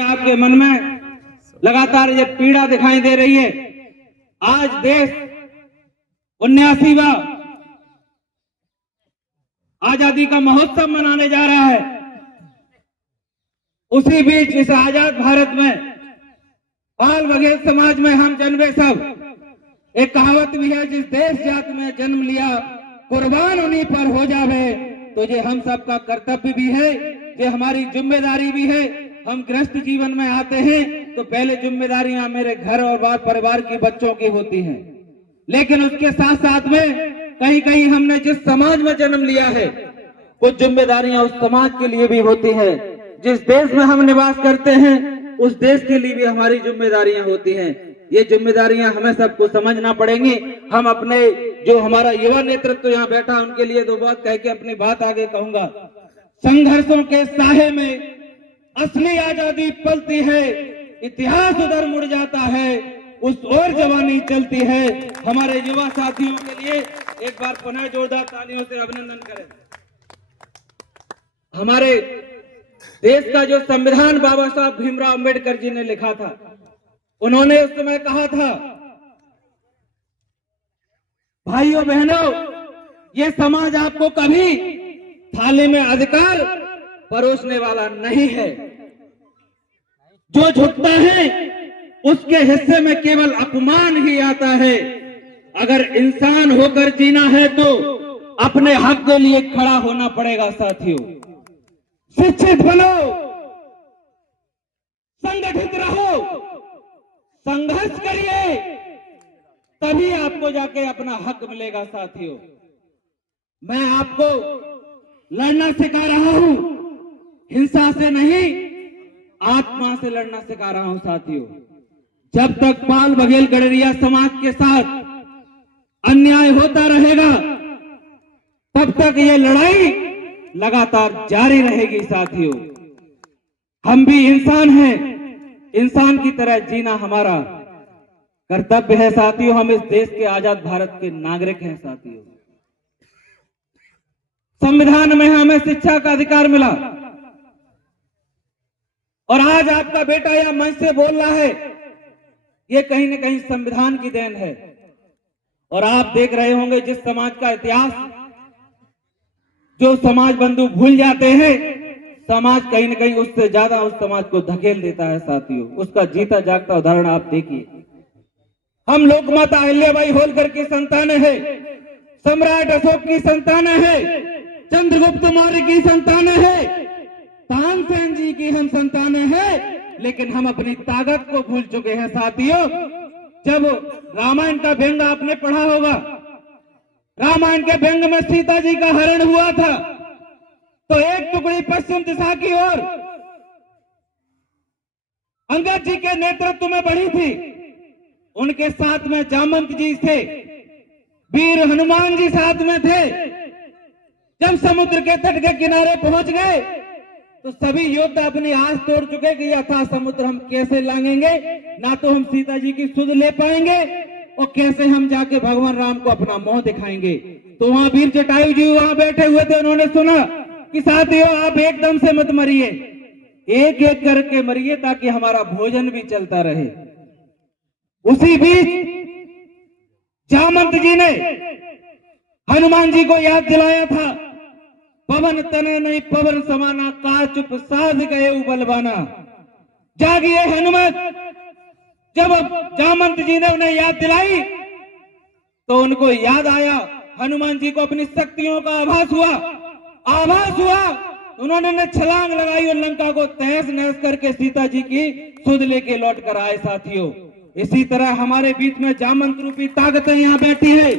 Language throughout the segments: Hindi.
आपके मन में लगातार ये पीड़ा दिखाई दे रही है। आज देश 79वां आजादी का महोत्सव मनाने जा रहा है। उसी बीच इस आजाद भारत में पाल बघेल समाज में हम जन्मे सब, एक कहावत भी है, जिस देश जात में जन्म लिया कुर्बान उन्हीं पर हो जावे। तो ये हम सब का कर्तव्य भी है, ये हमारी जिम्मेदारी भी है। हम गृहस्थ जीवन में आते हैं तो पहले जिम्मेदारियां मेरे घर और बार परिवार की बच्चों की होती हैं, लेकिन उसके साथ साथ में कहीं कहीं हमने जिस समाज में जन्म लिया है कुछ जिम्मेदारियां उस समाज के लिए भी होती है। जिस देश में हम निवास करते हैं उस देश के लिए भी हमारी जिम्मेदारियां होती हैं। ये जिम्मेदारियां हमें सबको समझना पड़ेंगी। हम अपने जो हमारा युवा नेतृत्व यहाँ बैठा उनके लिए दो बात कह के अपनी बात आगे कहूंगा। संघर्षों के साहे में असली आजादी पलती है, इतिहास उधर मुड़ जाता है, उस ओर जवानी चलती है। हमारे युवा साथियों के लिए एक बार पुनः जोरदार तालियों से अभिनंदन करें। हमारे देश का जो संविधान बाबा साहब भीमराव अंबेडकर जी ने लिखा था, उन्होंने उस समय कहा था, भाइयों बहनों, ये समाज आपको कभी थाली में अधिकार परोसने वाला नहीं है। जो झुकता है उसके हिस्से में केवल अपमान ही आता है। अगर इंसान होकर जीना है तो अपने हक के लिए खड़ा होना पड़ेगा। साथियों, शिक्षित बनो, संगठित रहो, संघर्ष करिए, तभी आपको जाके अपना हक मिलेगा। साथियों, मैं आपको लड़ना सिखा रहा हूं, हिंसा से नहीं आत्मा से लड़ना सिखा रहा हूं। साथियों, जब तक पाल बघेल गडरिया समाज के साथ अन्याय होता रहेगा तब तक ये लड़ाई लगातार जारी रहेगी। साथियों, हम भी इंसान हैं, इंसान की तरह जीना हमारा कर्तव्य है। साथियों, हम इस देश के आजाद भारत के नागरिक हैं। साथियों, संविधान में हमें शिक्षा का अधिकार मिला और आज आपका बेटा यह मंच से बोल रहा है, ये कहीं न कहीं संविधान की देन है। और आप देख रहे होंगे जिस समाज का इतिहास जो समाज बंधु भूल जाते हैं, समाज कहीं न कहीं उससे ज्यादा उस समाज को धकेल देता है। साथियों, उसका जीता जागता उदाहरण आप देखिए। हम लोकमाता अहिल्याबाई होलकर की संतानें हैं, सम्राट अशोक की संतानें हैं, चंद्रगुप्त मौर्य की संतानें हैं, तानसेन जी की हम संतानें हैं, लेकिन हम अपनी ताकत को भूल चुके हैं। साथियों, जब रामायण का व्यंग आपने पढ़ा होगा, रामायण के व्यंग में सीता जी का हरण हुआ था तो एक टुकड़ी पश्चिम दिशा की ओर अंगद जी के नेतृत्व में बढ़ी थी। उनके साथ में जामवंत जी थे, वीर हनुमान जी साथ में थे। जब समुद्र के तट के किनारे पहुंच गए तो सभी योद्धा अपनी आस तोड़ चुके कि अथाह समुद्र हम कैसे लांघेंगे, ना तो हम सीता जी की सुध ले पाएंगे और कैसे हम जाके भगवान राम को अपना मुंह दिखाएंगे। तो वहां वीर जटायु जी वहां बैठे हुए थे, उन्होंने सुना कि साथियों आप एकदम से मत मरिए, एक एक करके मरिए ताकि हमारा भोजन भी चलता रहे। उसी बीच जामवंत जी ने हनुमान जी को याद दिलाया था, पवन तने नहीं पवन समाना, का चुप साध गए बलवाना। जागिए हनुमत। जब जामवंत जी ने उन्हें याद दिलाई तो उनको याद आया, हनुमान जी को अपनी शक्तियों का आभास हुआ। उन्होंने छलांग लगाई और लंका को तहस नहस करके सीता जी की सुध लेके लौट कर आए। साथियों, इसी तरह हमारे बीच में जामवंत रूपी ताकतें यहाँ बैठी है,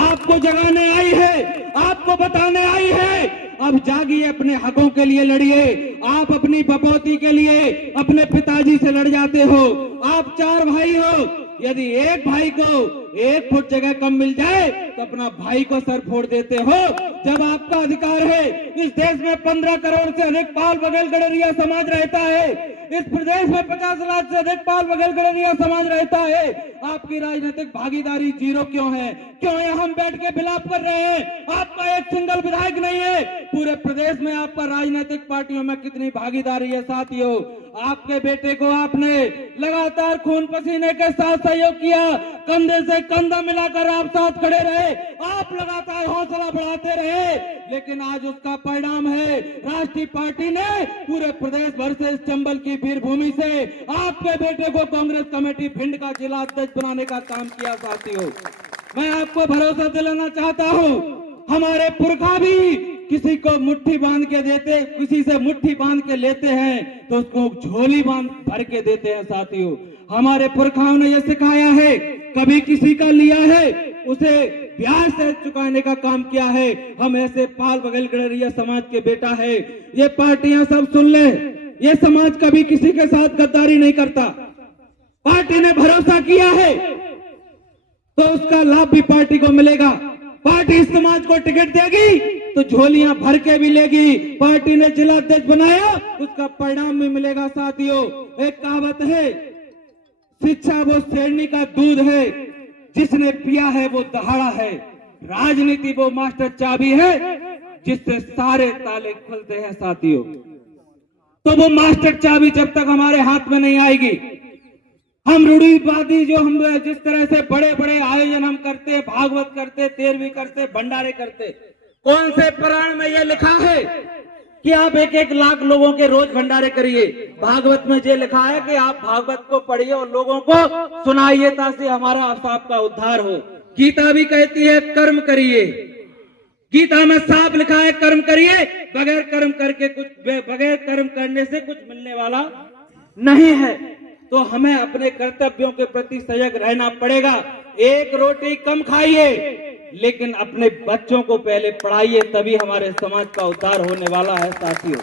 आपको जगाने आई है, आपको बताने आई है। अब जागिए, अपने हकों के लिए लड़िए। आप अपनी बपौती के लिए अपने पिताजी से लड़ जाते हो। आप 4 भाई हो, यदि एक भाई को 1 फुट जगह कम मिल जाए तो अपना भाई को सर फोड़ देते हो। जब आपका अधिकार है, इस देश में 15 करोड़ से अधिक पाल बघेल गडरिया समाज रहता है, इस प्रदेश में 50 लाख से अधिक पाल बघेल गडरिया समाज रहता है, आपकी राजनीतिक भागीदारी जीरो क्यों है? क्यों यहाँ हम बैठ के विलाप कर रहे हैं? आपका एक सिंगल विधायक नहीं है। पूरे प्रदेश में आपका राजनीतिक पार्टियों में कितनी भागीदारी है साथियों। आपके बेटे को आपने लगातार खून पसीने के साथ सहयोग किया, कंधे से कंधा मिलाकर आप साथ खड़े रहे, आप लगातार हौसला बढ़ाते रहे, लेकिन आज उसका परिणाम है राष्ट्रीय पार्टी ने पूरे प्रदेश भर से, इस चंबल की वीर भूमि से आपके बेटे को कांग्रेस कमेटी भिंड का जिला अध्यक्ष बनाने का काम किया साथियों। मैं आपको भरोसा दिलाना चाहता हूं, हमारे पुरखा भी किसी को मुट्ठी बांध के देते, किसी से मुट्ठी बांध के लेते हैं तो उसको झोली बांध भर के देते हैं साथियों। हमारे पुरखाओं ने यह सिखाया है, कभी किसी का लिया है उसे ब्याज से चुकाने का काम किया है। हम ऐसे पाल बघेल गडरिया समाज के बेटा है। ये पार्टियां सब सुन ले, ये समाज कभी किसी के साथ गद्दारी नहीं करता। पार्टी ने भरोसा किया है तो उसका लाभ भी पार्टी को मिलेगा। पार्टी इस समाज को टिकट देगी तो झोलियां भर के भी लेगी। पार्टी ने जिला अध्यक्ष बनाया, उसका परिणाम भी मिलेगा साथियों। एक कहावत है, शिक्षा वो शेरनी का दूध है, जिसने पिया है वो दहाड़ा है। राजनीति वो मास्टर चाबी है, जिससे सारे ताले खुलते हैं साथियों। तो वो मास्टर चाबी जब तक हमारे हाथ में नहीं आएगी, हम रूढ़िवादी जो हम जिस तरह से बड़े बड़े आयोजन हम करते, भागवत करते, 13वीं करते, भंडारे करते, कौन से पुराण में यह लिखा है कि आप 1-1 लाख लोगों के रोज भंडारे करिए? भागवत में ये लिखा है कि आप भागवत को पढ़िए और लोगों को सुनाइए ताकि हमारा आपका उद्धार हो। गीता भी कहती है कर्म करिए, गीता में साफ लिखा है कर्म करिए, बगैर कर्म करके कुछ, बगैर कर्म करने से कुछ मिलने वाला नहीं है। तो हमें अपने कर्तव्यों के प्रति सजग रहना पड़ेगा। एक रोटी कम खाइए, लेकिन अपने बच्चों को पहले पढ़ाइए, तभी हमारे समाज का उद्धार होने वाला है साथियों।